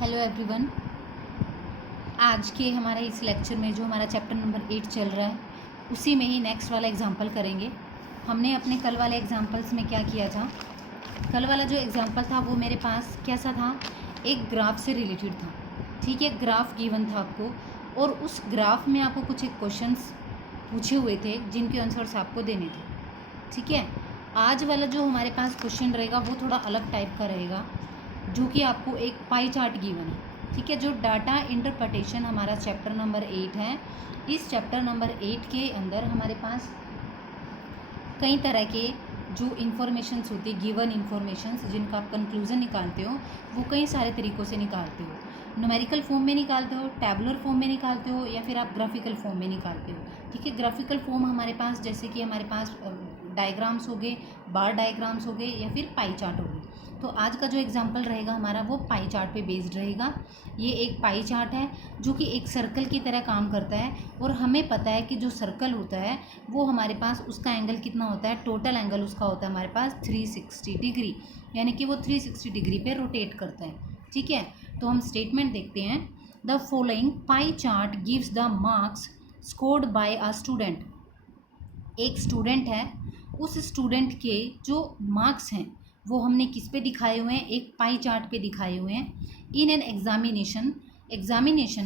Hello everyone. आज के हमारे इस लेक्चर में जो हमारा चैप्टर नंबर 8 चल रहा है उसी में ही नेक्स्ट वाला एग्जांपल करेंगे। हमने अपने कल वाले एग्जांपल्स में क्या किया था? कल वाला जो एग्जांपल था वो मेरे पास कैसा था? एक ग्राफ से रिलेटेड था। ठीक है, ग्राफ गिवन था आपको और उस ग्राफ में आपको कुछ एक क्वेश्चंस पूछे हुए थे जिनके आंसर्स आपको देने थे। ठीक है, आज वाला जो हमारे पास क्वेश्चन रहेगा वो थोड़ा अलग टाइप का रहेगा, जो कि आपको एक पाई चार्ट गिवन है। ठीक है, जो डाटा इंटरप्रिटेशन हमारा चैप्टर नंबर 8 है, इस चैप्टर नंबर 8 के अंदर हमारे पास कई तरह के जो इन्फॉर्मेशंस होती है, गिवन इन्फॉर्मेशंस जिनका आप कंक्लूजन निकालते हो, वो कई सारे तरीक़ों से निकालते हो। न्यूमेरिकल फॉर्म में निकालते हो, टैबुलर फॉर्म में निकालते हो, या फिर आप ग्राफिकल फॉर्म में निकालते हो। ठीक है, ग्राफिकल फॉर्म हमारे पास जैसे कि हमारे पास डायग्राम्स हो गए, बार डायग्राम्स हो गए, या फिर पाई चार्ट हो गए। तो आज का जो एग्जाम्पल रहेगा हमारा वो पाई चार्ट पे बेस्ड रहेगा। ये एक पाई चार्ट है जो कि एक सर्कल की तरह काम करता है, और हमें पता है कि जो सर्कल होता है वो हमारे पास उसका एंगल कितना होता है, टोटल एंगल उसका होता है हमारे पास 360 डिग्री, यानी कि वो 360 डिग्री पे रोटेट करता है। ठीक है, तो हम स्टेटमेंट देखते हैं। The following pie chart gives the marks scored by a student. एक स्टूडेंट है, उस स्टूडेंट के जो मार्क्स हैं वो हमने किस पे दिखाए हुए हैं? एक पाई चार्ट पे दिखाए हुए हैं। इन एन एग्जामिनेशन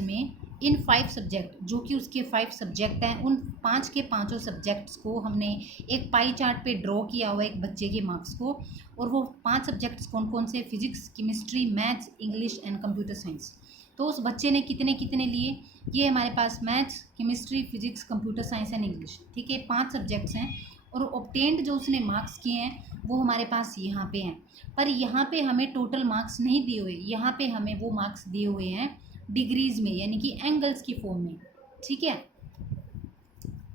में इन 5 सब्जेक्ट, जो कि उसके 5 सब्जेक्ट हैं, उन 5 के पाँचों सब्जेक्ट्स को हमने एक पाई चार्ट पे ड्रॉ किया हुआ है, एक बच्चे के मार्क्स को। और वो 5 सब्जेक्ट्स कौन कौन से? Physics, chemistry, maths, English and computer science. तो उस बच्चे ने कितने कितने लिए? ये हमारे पास maths, chemistry, physics, computer science and English. ठीक है, 5 सब्जेक्ट्स हैं, और ऑब्टेन्ड जो उसने मार्क्स किए हैं वो हमारे पास यहाँ पे हैं। पर यहाँ पे हमें टोटल मार्क्स नहीं दिए हुए, यहाँ पे हमें वो मार्क्स दिए हुए हैं डिग्रीज में, यानी कि एंगल्स की फॉर्म में। ठीक है,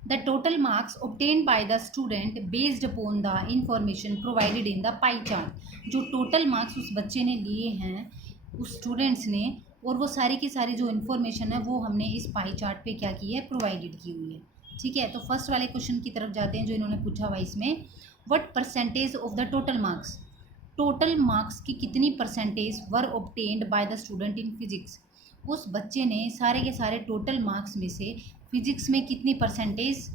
the total marks obtained by the student based upon the information provided in the pie chart। जो टोटल मार्क्स उस बच्चे ने लिए हैं, उस स्टूडेंट्स ने, और वो सारी की सारी जो इन्फॉर्मेशन है वो हमने इस पाई चार्ट पे क्या की है? प्रोवाइडेड की हुई है। ठीक है, तो फर्स्ट वाले क्वेश्चन की तरफ जाते हैं जो इन्होंने पूछा हुआ इसमें। What percentage of the total marks? Total marks की कितनी percentage were obtained by the student in physics? उस बच्चे ने सारे के सारे टोटल मार्क्स में से फिजिक्स में कितनी परसेंटेज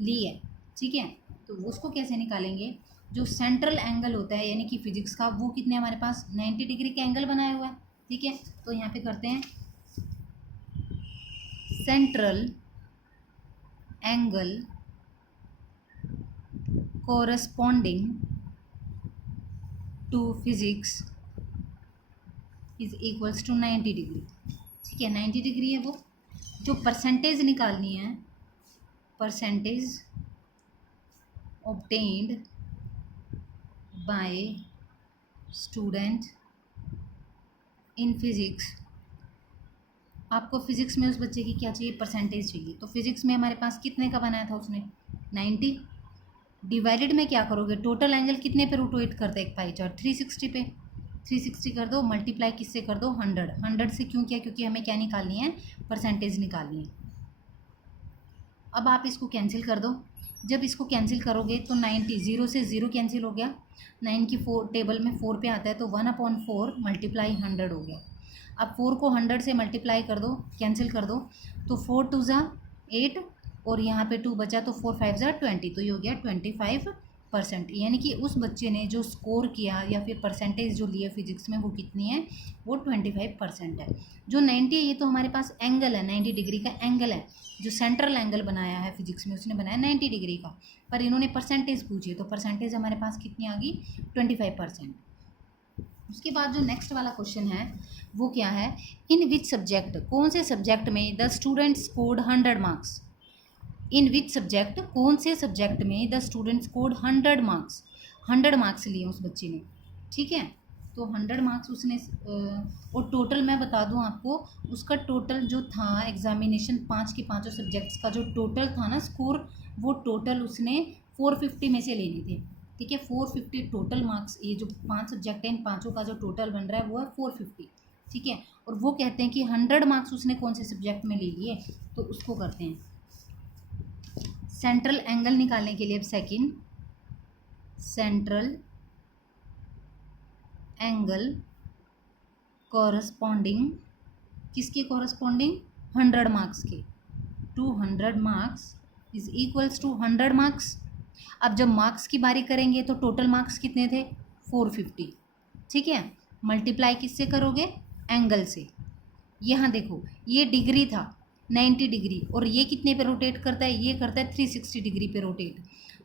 ली है? ठीक है, तो उसको कैसे निकालेंगे? जो सेंट्रल एंगल होता है यानी कि फिजिक्स का, वो कितने हमारे पास 90 डिग्री का एंगल बनाया हुआ है। ठीक है, तो यहाँ पे करते हैं central angle corresponding to physics is equals to 90 degree. ठीक है, 90 डिग्री है वो। जो परसेंटेज निकालनी है, percentage obtained by student in physics, आपको फिजिक्स में उस बच्चे की क्या चाहिए? परसेंटेज चाहिए। तो फिजिक्स में हमारे पास कितने का बनाया था उसने? 90। डिवाइडेड में क्या करोगे? टोटल एंगल कितने पे रोटेट करता है एक पाई चार्ट? 360 पे। 360 कर दो, मल्टीप्लाई किससे कर दो? 100। 100 से क्यों किया? क्योंकि हमें क्या निकालनी है? परसेंटेज निकालनी है। अब आप इसको कैंसिल कर दो। जब इसको कैंसिल करोगे तो 90, 0 से 0 कैंसिल हो गया। 9 की 4 टेबल में 4 पे आता है, तो 1/4 मल्टीप्लाई 100 हो गया। अब 4 को 100 से मल्टीप्लाई कर दो, कैंसिल कर दो, तो 4 2 ज़ा 8, और यहाँ पे 2 बचा, तो 4 5 ज़ा 20, तो ये हो गया 25%। यानी कि उस बच्चे ने जो स्कोर किया या फिर परसेंटेज जो लिया फिजिक्स में वो कितनी है? वो 25% है। जो 90 है ये तो हमारे पास एंगल है, 90 डिग्री का एंगल है। जो सेंट्रल एंगल बनाया है फिजिक्स में उसने बनाया 90 डिग्री का, पर इन्होंने परसेंटेज पूछी, तो परसेंटेज हमारे पास कितनी आ गई? 25%। उसके बाद जो नेक्स्ट वाला क्वेश्चन है वो क्या है? इन विच सब्जेक्ट, कौन से सब्जेक्ट में the student scored 100 marks? In which subject, कौन से सब्जेक्ट में the student scored 100 marks? 100 marks लिए उस बच्चे ने। ठीक है, तो 100 मार्क्स उसने, और टोटल मैं बता दूं आपको, उसका टोटल जो था एग्जामिनेशन 5 के पाँचों सब्जेक्ट्स का जो टोटल था ना स्कोर, वो टोटल उसने 450 में से लेने थे। ठीक है, 450 टोटल मार्क्स, ये जो 5 सब्जेक्ट हैं इन पाँचों का जो टोटल बन रहा है वो है 450। ठीक है, और वो कहते हैं कि 100 मार्क्स उसने कौन से सब्जेक्ट में ले लिए, तो उसको करते हैं सेंट्रल एंगल निकालने के लिए। अब सेकंड, सेंट्रल एंगल कॉरस्पॉन्डिंग, किसके कॉरस्पॉन्डिंग? 100 मार्क्स के। 200 marks is equals to 100 marks. अब जब मार्क्स की बारी करेंगे तो टोटल मार्क्स कितने थे? 450। ठीक है, मल्टीप्लाई किससे करोगे? एंगल से। यहाँ देखो ये डिग्री था 90 डिग्री, और ये कितने पे रोटेट करता है? ये करता है 360 डिग्री पे रोटेट।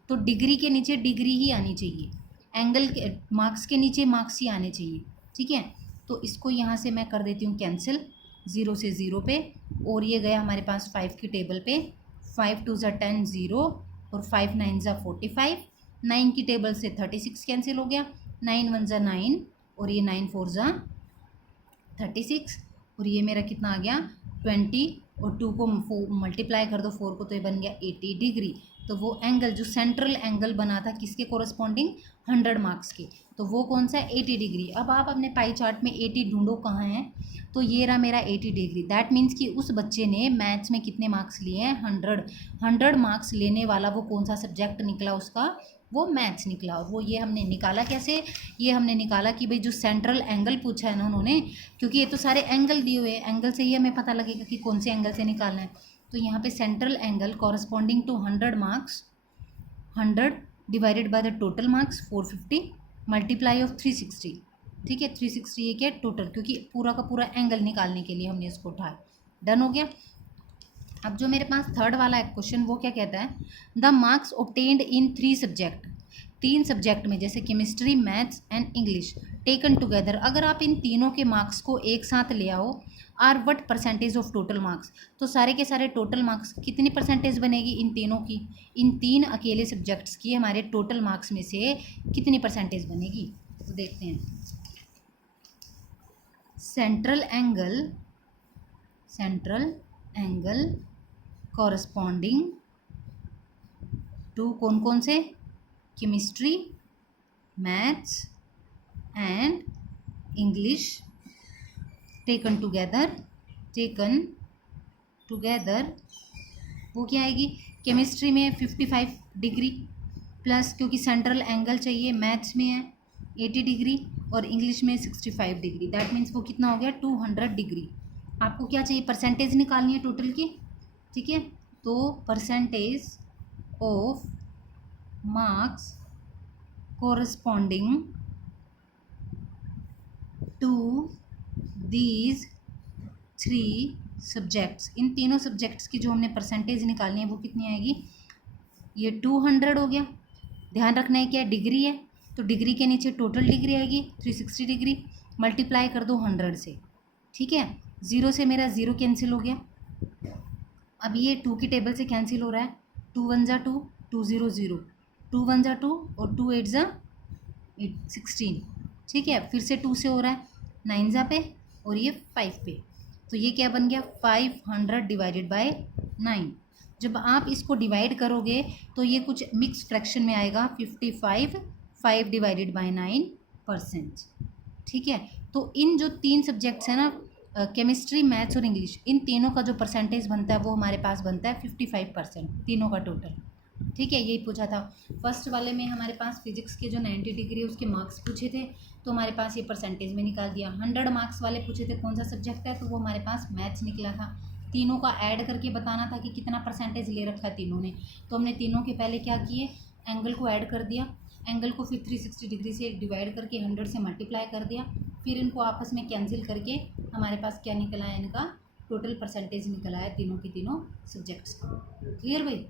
तो डिग्री के नीचे डिग्री ही आनी चाहिए, एंगल के मार्क्स के नीचे मार्क्स ही आने चाहिए। ठीक है, तो इसको यहाँ से मैं कर देती हूँ कैंसिल, 0 से 0 पे, और ये गया हमारे पास 5 की टेबल पे। 5 2 ज़ा 10 0, और 5 9 ज़ा 45। 9 की टेबल से 36 कैंसिल हो गया, 9 1 ज़ा 9, और ये 9 4 ज़ा 36, और ये मेरा कितना आ गया? 20, और 2 को मल्टीप्लाई कर दो 4 को, तो ये बन गया 80 डिग्री। तो वो एंगल जो सेंट्रल एंगल बना था किसके कोरस्पॉन्डिंग? 100 मार्क्स के, तो वो कौन सा है? 80 डिग्री। अब आप अपने पाई चार्ट में 80 ढूंढो कहाँ है, तो ये रहा मेरा 80 डिग्री। दैट मीन्स कि उस बच्चे ने मैथ्स में कितने मार्क्स लिए हैं? 100 मार्क्स लेने वाला वो कौन सा सब्जेक्ट निकला उसका? वो मैथ्स निकला। और वो ये हमने निकाला कैसे? ये हमने निकाला कि भाई जो सेंट्रल एंगल पूछा है ना उन्होंने, क्योंकि ये तो सारे एंगल दिए हुए हैं, एंगल से ही हमें पता लगेगा कि कौन से एंगल से निकालना है। तो यहाँ पे central angle corresponding to 100 marks, 100 divided by the total marks 450 multiply of 360। ठीक है, 360 ये क्या है? टोटल, क्योंकि पूरा का पूरा एंगल निकालने के लिए हमने इसको उठाया। डन हो गया। अब जो मेरे पास थर्ड वाला है क्वेश्चन, वो क्या कहता है? The marks obtained in 3 subject, 3 subject में, जैसे chemistry, maths and English, taken together, अगर आप इन तीनों के मार्क्स को एक साथ ले आओ, are what percentage of total marks, तो सारे के सारे टोटल मार्क्स कितनी परसेंटेज बनेगी इन तीनों की? इन 3 अकेले सब्जेक्ट्स की हमारे टोटल मार्क्स में से कितनी परसेंटेज बनेगी? तो देखते हैं। सेंट्रल एंगल कॉरस्पॉन्डिंग टू कौन कौन से? Chemistry, maths and English, taken together वो क्या आएगी? केमिस्ट्री में 55 डिग्री प्लस, क्योंकि सेंट्रल एंगल चाहिए, मैथ्स में है 80 डिग्री, और इंग्लिश में 65 डिग्री। दैट मीन्स वो कितना हो गया? 200 डिग्री। आपको क्या चाहिए? परसेंटेज निकालनी है टोटल की। ठीक है, तो percentage of marks corresponding to these 3 subjects, इन तीनों सब्जेक्ट्स की जो हमने परसेंटेज निकालनी है वो कितनी आएगी? ये 200 हो गया। ध्यान रखना है क्या? डिग्री है, तो डिग्री के नीचे टोटल डिग्री आएगी 360 डिग्री, मल्टीप्लाई कर दो 100 से। ठीक है, 0 से मेरा 0 कैंसिल हो गया। अब ये 2 की टेबल से कैंसिल हो रहा है, 2 1 ज़ा 2, 2 0 0, 2 1 ज़ा 2, और 2 8 ज़ा 16। ठीक है, फिर से 2 से हो रहा है, 9 ज़ा पे, और ये 5 पे, तो ये क्या बन गया? 500 डिवाइडेड बाय 9। जब आप इसको डिवाइड करोगे तो ये कुछ मिक्स फ्रैक्शन में आएगा, 55 5 डिवाइडेड बाय 9%। ठीक है, तो इन जो 3 सब्जेक्ट्स हैं ना, केमिस्ट्री, मैथ्स और इंग्लिश, इन तीनों का जो परसेंटेज बनता है वो हमारे पास बनता है 55%, तीनों का टोटल। ठीक है, यही पूछा था। फर्स्ट वाले में हमारे पास फिजिक्स के जो 90 डिग्री उसके मार्क्स पूछे थे, तो हमारे पास ये परसेंटेज में निकाल दिया। 100 मार्क्स वाले पूछे थे कौन सा सब्जेक्ट है, तो वो हमारे पास मैथ्स निकला था। तीनों का ऐड करके बताना था कि कितना परसेंटेज ले रखा है तीनों ने, तो हमने तीनों के पहले क्या किए? एंगल को ऐड कर दिया, एंगल को फिर 360 डिग्री से डिवाइड करके 100 से मल्टीप्लाई कर दिया, फिर इनको आपस में कैंसिल करके हमारे पास क्या निकला है? इनका टोटल परसेंटेज निकला है तीनों के तीनों सब्जेक्ट्स का। क्लियर भाई?